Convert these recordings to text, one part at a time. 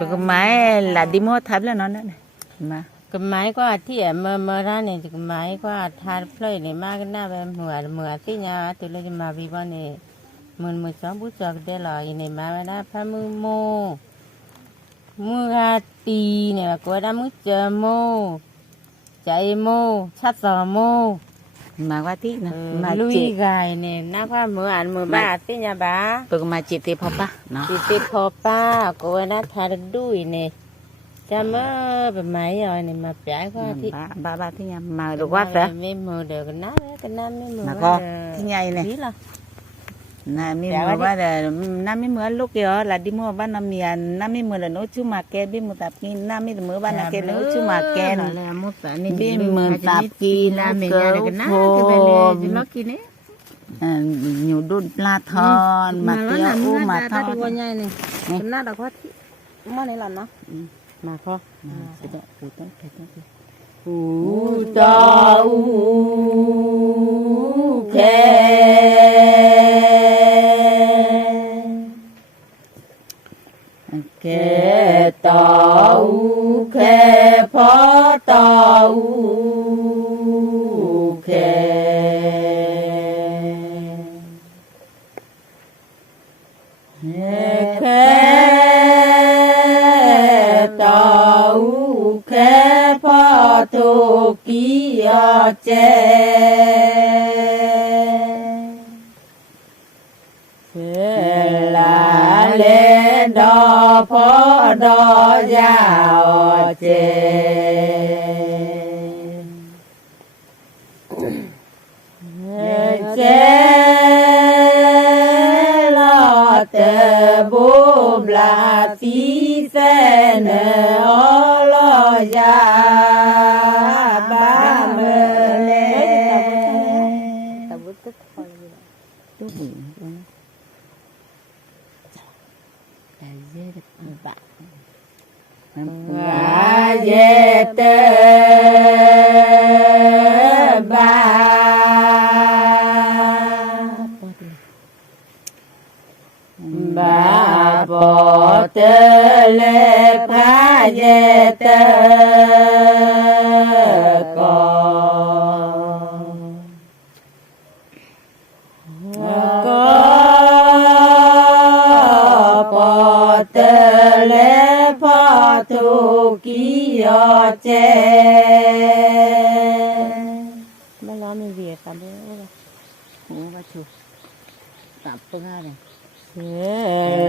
cái máy là đi mua thấp là nó nữa này mà cái máy qua thì mà ra này cái máy qua thà plei này mà cái nào về mưa tí nhà từ lấy mà vì bọn này mình cháu bút cho cái lò này mà đã phải mưa ra tì này cô đã mưa chờ chạy sát giò mà qua tí nè mà lui gài này nó qua mưa ba tí nhà bà cái mà chị tiếp học ba nó chị tiếp học ba cô đã thà được đuôi này cha mơ về máy rồi này mà trái qua thì ba tí nhà mà được quá phải mấy mưa được cái năm mấy mưa mà con cái nhây này nè mi mua ba là năm mươi mưa lúc kia là đi mua ba năm miền năm mươi mưa là nấu chú mà kê biết một tạp kia năm mươi mưa ba là kê nấu chú mà kê là một tạp này biết một tạp kia là mình ra được cái nát cái bên nó kia đấy nhiều đốt la thon mà tiêu u mà thon cái nát đó quá món này là nó mà kho u ta u khe tàu khe phó tàu khe tàu khe phó tu kia là lên đo phó đo giao lo tờ bố là tí xe nè lo ya ba mơ lê và về tơ ba bà bỏ tơ lê phá về tơ bỏ tơ lê phá tu kia chê bây giờ mình về cả đấy ba chục tập phương này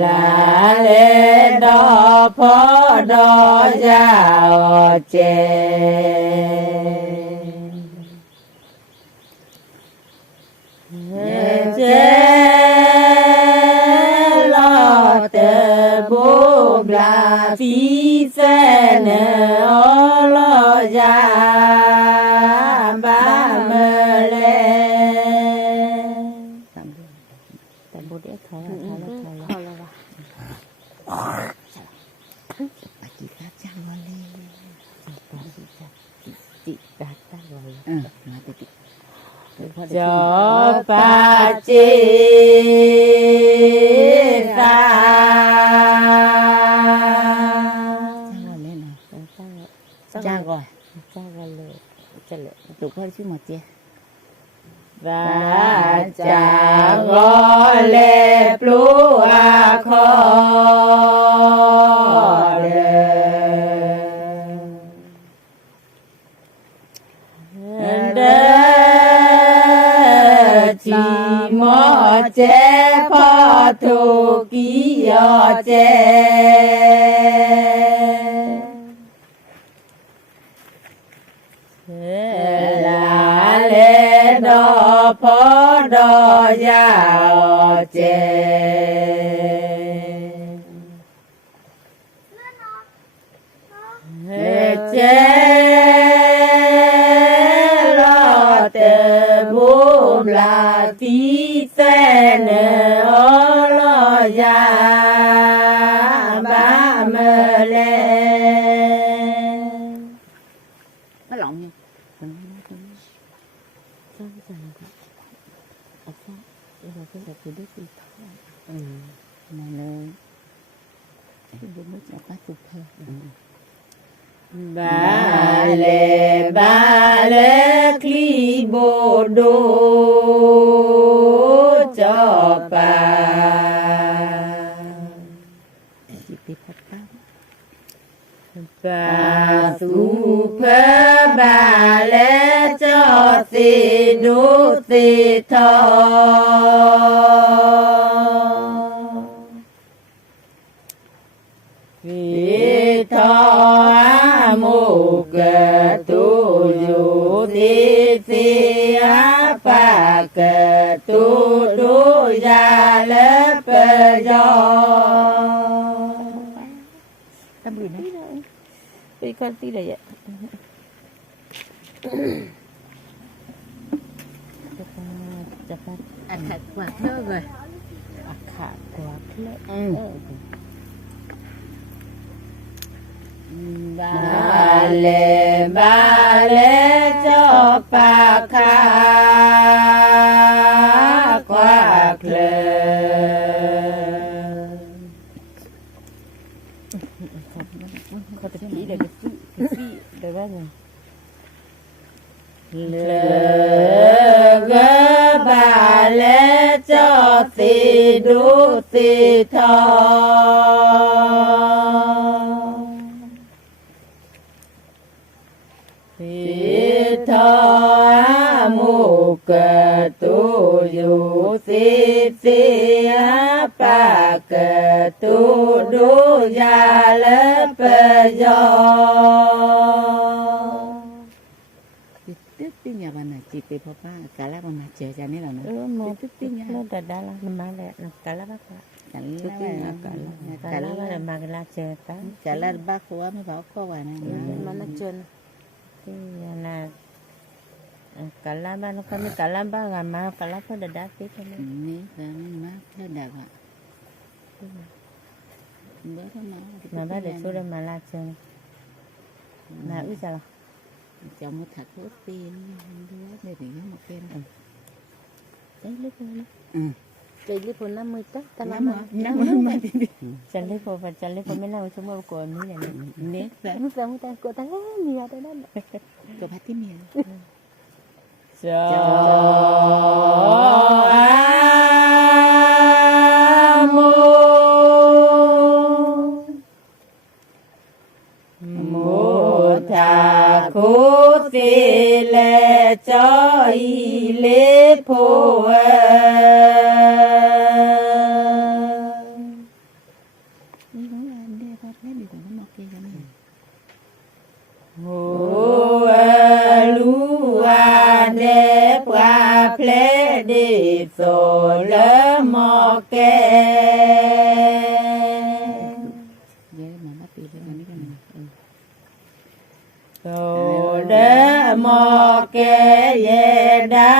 là lên đo phó đo giao chê lo tờ bố là phí xe nè lo ya ba mơ lên tạm bố để thay chị cắt trang vào lên chị cắt trang vào mà chị cho ba chị ra cha gọi lệ tụi con chứ một chia và cha gọi lệ plua khó chỉ mò che phò tu kia che là lên đo phó đo giao che lo tờ bố là tí xe nè lo ya ba mơ lên nó lộn nha này bale klibodo coba batu bale cosi dusi tho vì tho một tu du thi si pa ke tu du ya le pe yo tâm gì nữa đi con tí này vậy ăn hạt quả thơ rồiขาดกว่าเพล bale cho pa kha qua kle có thể chỉ là cái phi được bao nhiêu le bale cho ti du ti tho tho một tu du si si pa ke tu du ya le pe yo tiếp tí nhà bà này chị tìm papa cả lá bà mà chờ cho nên là nó tiếp tí nhà nó đã là mà lại cả lá bác cả lá là mà là chờ ta cả lá bác của mới bảo có vài này mà nó chân thì là cả lá ba nó không cả lá ba gà mà cả lá có đợt đá tí thôi nè cả má nó đẹp ạ bữa đó mà ba để số đây mà là chân mà biết sao chồng một thật hút tiền để thì một tiền đấy lúc đó ừ đây lúc 50 tấc ta làm chân lấy phô và chân lấy phô mấy nào chúng tôi của mỹ này nè lúc đó ta của ta nhiều tới đó của bát tí miền cho mô thà khô tê lệ cho y lê phô ple đi so le mo ke vậy mà bắt đi cái này so le mo ke ye da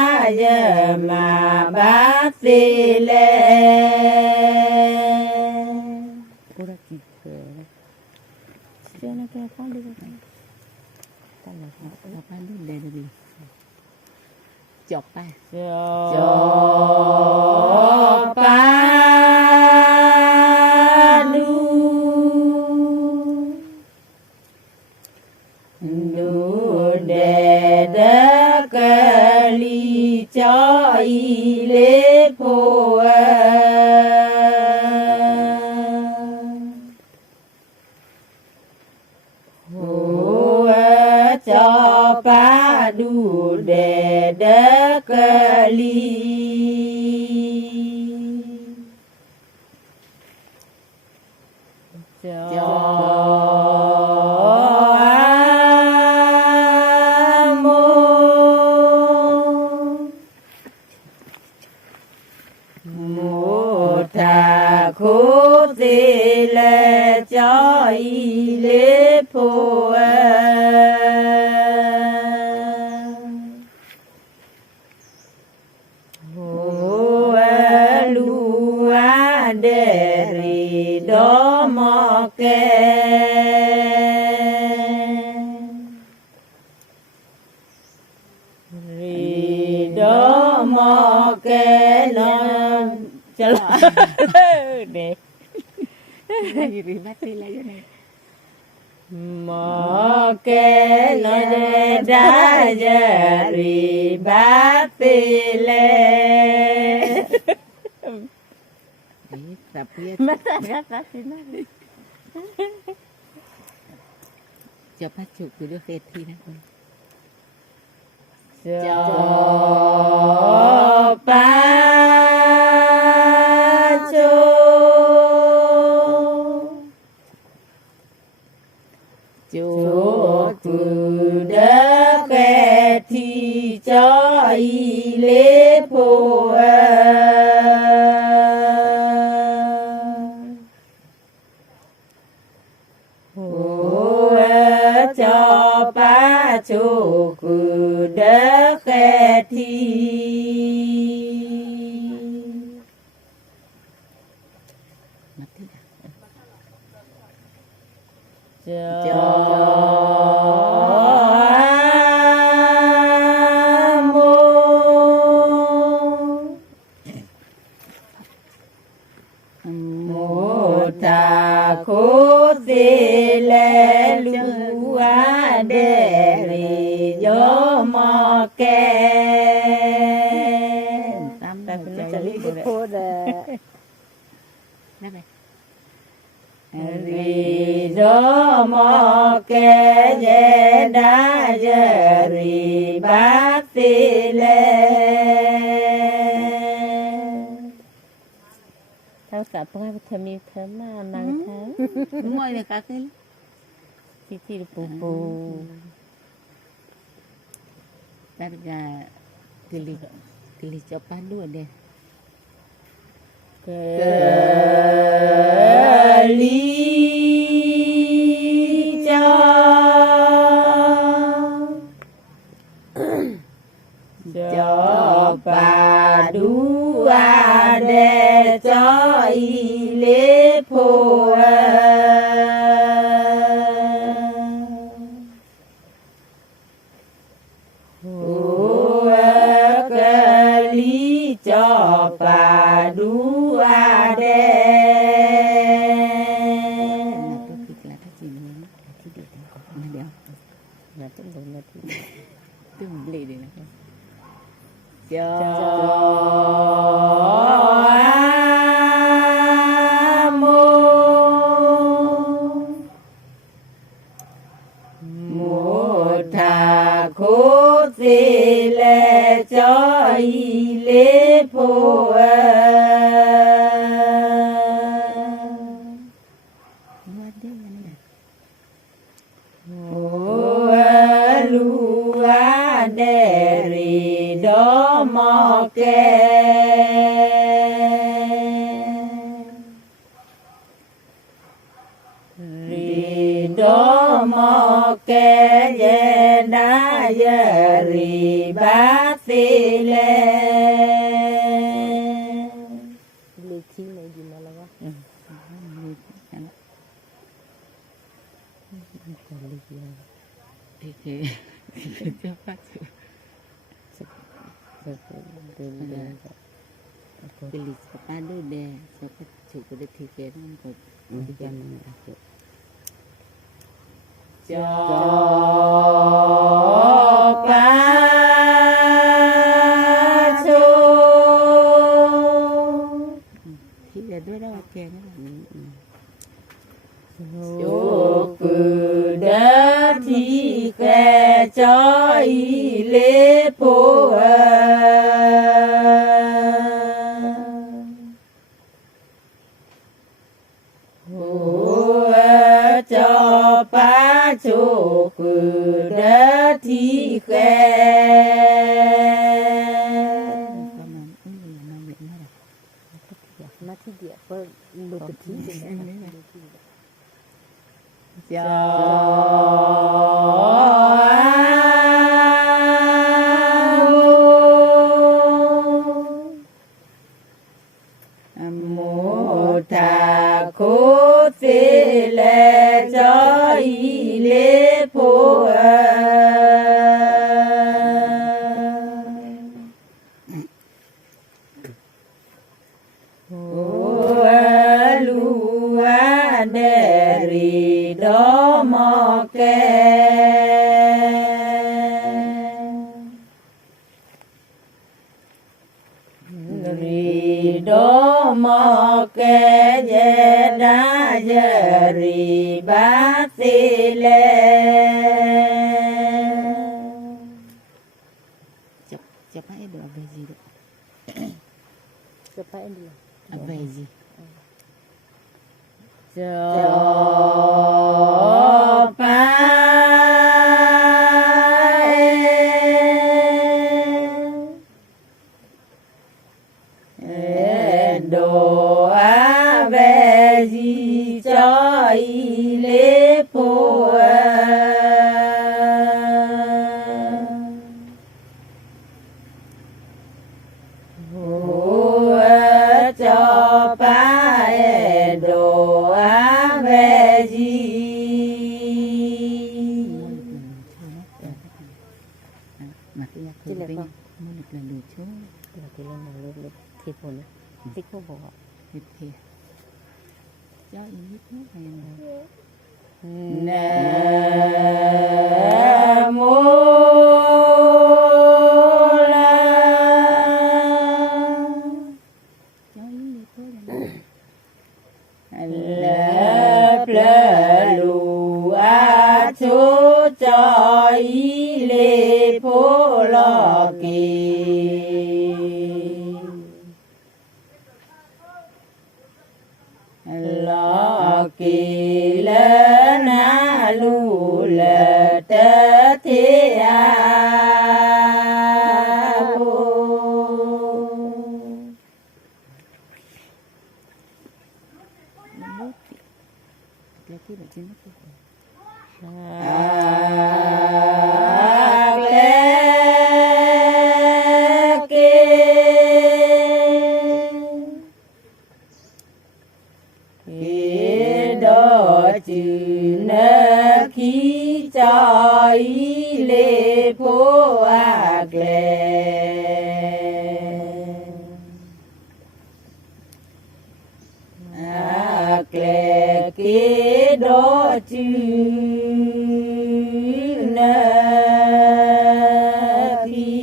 ye ma ba si le cô đã kịp chưa nó ke con đi ta là ba lúc đây là gì chọc ba cho pa du du de de ke li cho y le po cho pa du de de ke li cho mo mo tha khô tê le cho y le po do mo ke ri do mo ke no chalo để อยู่ริบัตติแล้วนี่ มอแกนเดดาเจริบัติเล นี่สับเพีย มาตัดตัดสินะ จะพัดฉุกอยู่ด้วยเศรษฐีนะคน จอปาโจโจกุเดเกทีจอยเลโพจอปาโจกุเดเกทีมาที่ จอโมโมตาโคเซเลลูอาเดริโยมอแก ตาม แต่ แต่ เป็น จะ จะ รี รี บบ เลย โคด ได้ไหม ริโยมอแกเยดาเจริบัติเลทั้งสัพพะธมิธรรมามังทั้ง đúng rồi là cả cái ที่ปูปู ta là kili cho pan luôn đây เกลีจอจอปาดูอาเดจอยเลโพโอกะลีจอปาดูอาเด là tôi thích là cái gì nữa thì để nó đeo นาทีหนึ่งนาที tôi mình lì để nó จอโมโมทาโคเซเลจอยเลโพmua đấy là này โอลูอาเดริโดมอแกริโดมอแกเยดาเยริบัติเลเลที่ไหนยินมาแล้ววะ thì cho phát cái lịch của ba đôi đè cho các chủ của đất thì cái nó có thì cái mình là chủ จอปาโช thì là đôi đâu kè nó là โยกุเดทีแกจอยเลโพโอจอปาโชกุเดทีแก có mà nó bị nó là มาที่เดียวก็ลูกที่เป็นจอ โมทาโคเซเลจอยเลโพโอลูอา beri domoke ri domoke jeda jeri basile Siapa itu abezi tu? Siapa ini? Abezi. Doa bezi choi le poa cho pa doa bezi Makanya aku pengen mulut lalu cu. Nanti lo thì phun tích vô bộ Hít kìa. Cho ý hít nước này nè. Nam mô La Cho ý hít thôi nè. La pla lu a chú cho ý lê phô lo kỳ lo kỳ lơ na lu lơ tơ thế a Lagi baca ni tu. Chữ nơ khí cho ý lê phố ạc lê ạc lê kế đó chữ nơ khí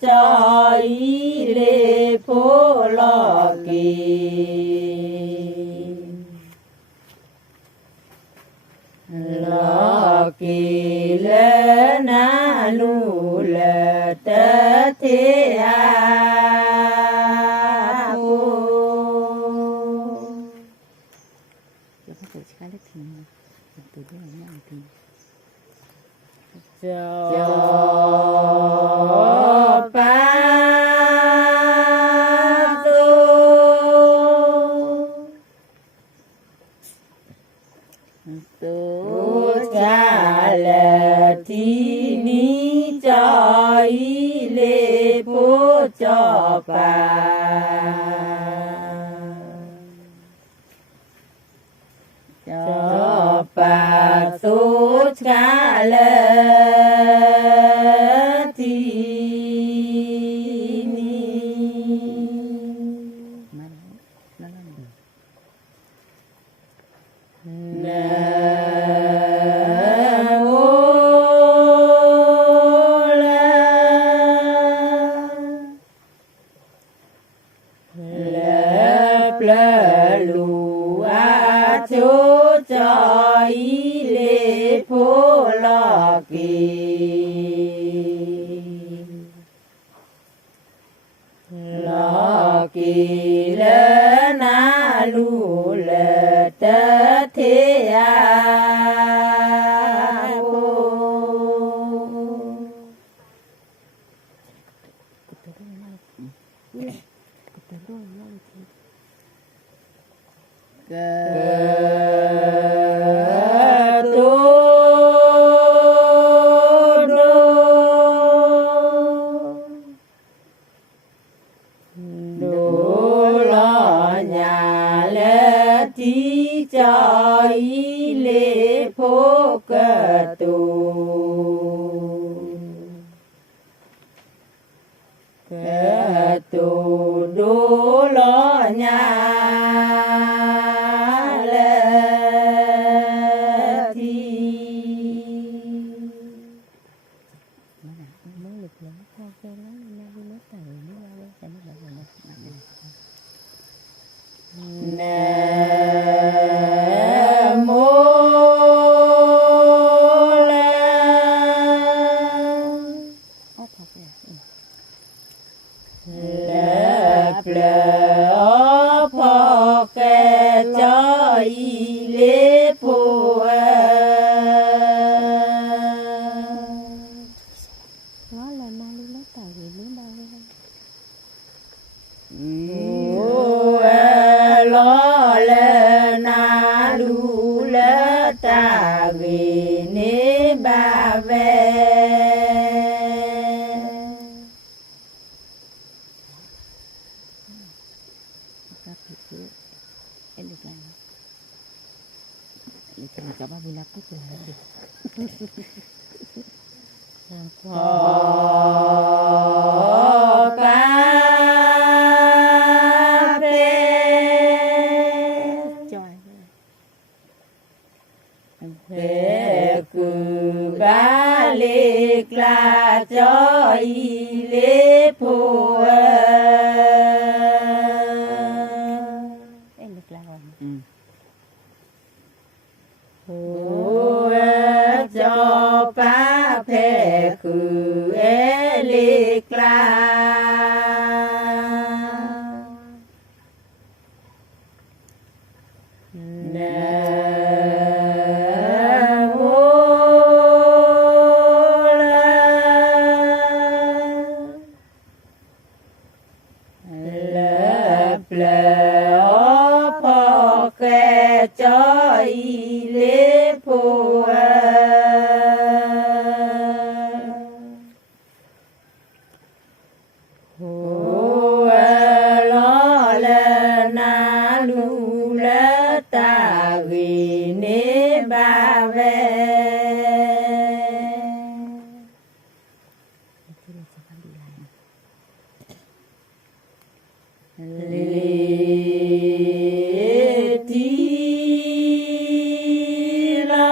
cho ý lê phố lo kỳ lơ na lu lơ tơ thế a Cho các tự khá lết thì từ đó là nặng thì. cho pa tu cha là thi ni cho ý lê phố cho pa cho pa tu cha là thi ni Nam mô La pla lu a chú cho ý lê phố lo kỳ lo kỳ lơ na lu lơ tơ thế a tu du lo nya le thi mới lực lắm con cái lắm nó đi mất tàu nó ra đây sẽ nó bảo Nam mô Lạp lỡ phò kè cho y lê phù nó là ma lưu nó tàu gì nó đâu lo lê na lu lê ta vì nê ba về cho ba bila put lah deh. Phò ba bê bê cử ba lê la cho y lê phù em được la rồi. Cho ba phê khử e lê la Nam mô Lạp lỡ phò kè cho y lê phù lo lê na lu lê ta ghi nê ba về lê tí la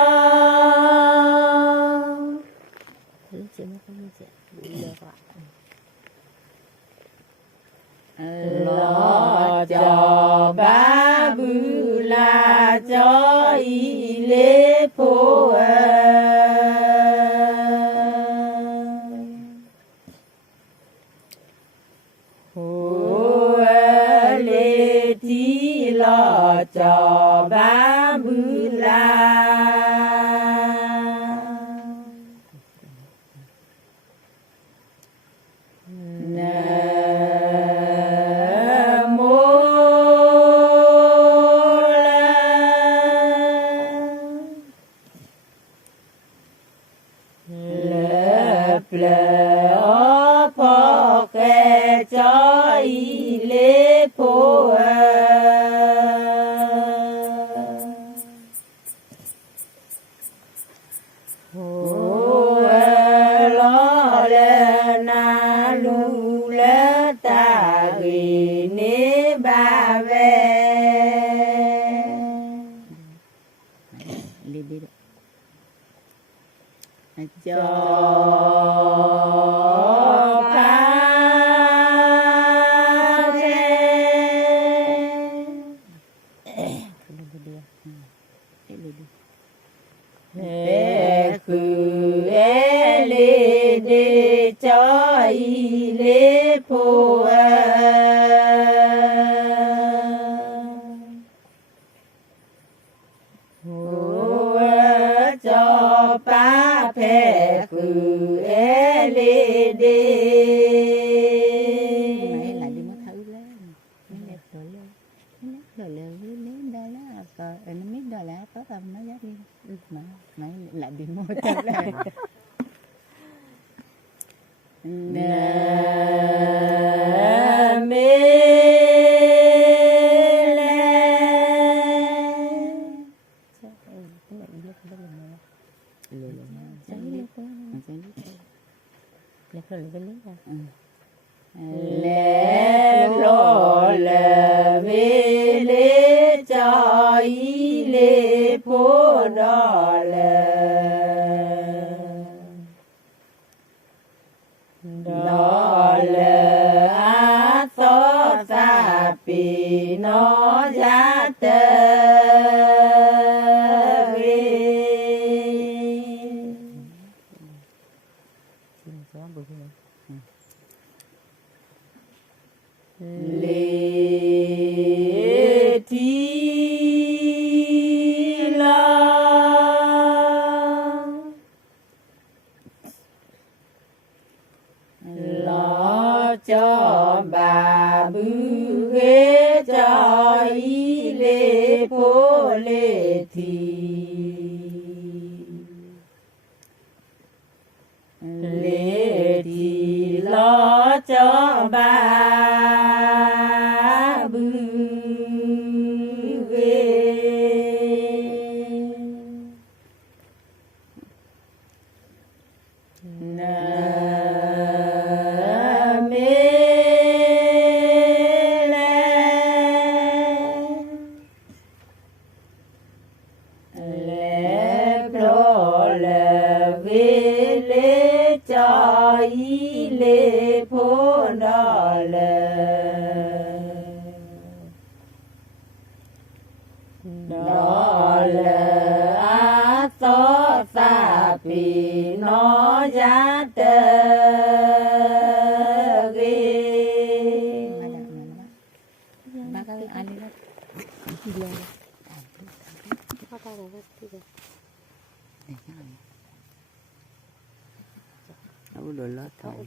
lo cho ba bư la cho y lê phô lê tí lo cho ba bư la Nam mô Lạp lỡ phò kè cho y lê phô lo lê na lu lê ta ghi nê ba về cho ba rê khử e lê đê cho y lê phô cho ba phê khử e lê đê nãy lại đi mất thử lên nó lên đây lá nó biết đây là có tầm nó giá đi mà nãy lại đi mua thử lên Nam mê ทีลาลอจอบาบูเกจอยเลโพเลทีเลทีลอจอบาบูเกนาเมเลเลโปรเลเวเลจอยเลโพดอเลดอเลอาโซซาปีโนยาเตเก Maka alila. Aku dulu tahu.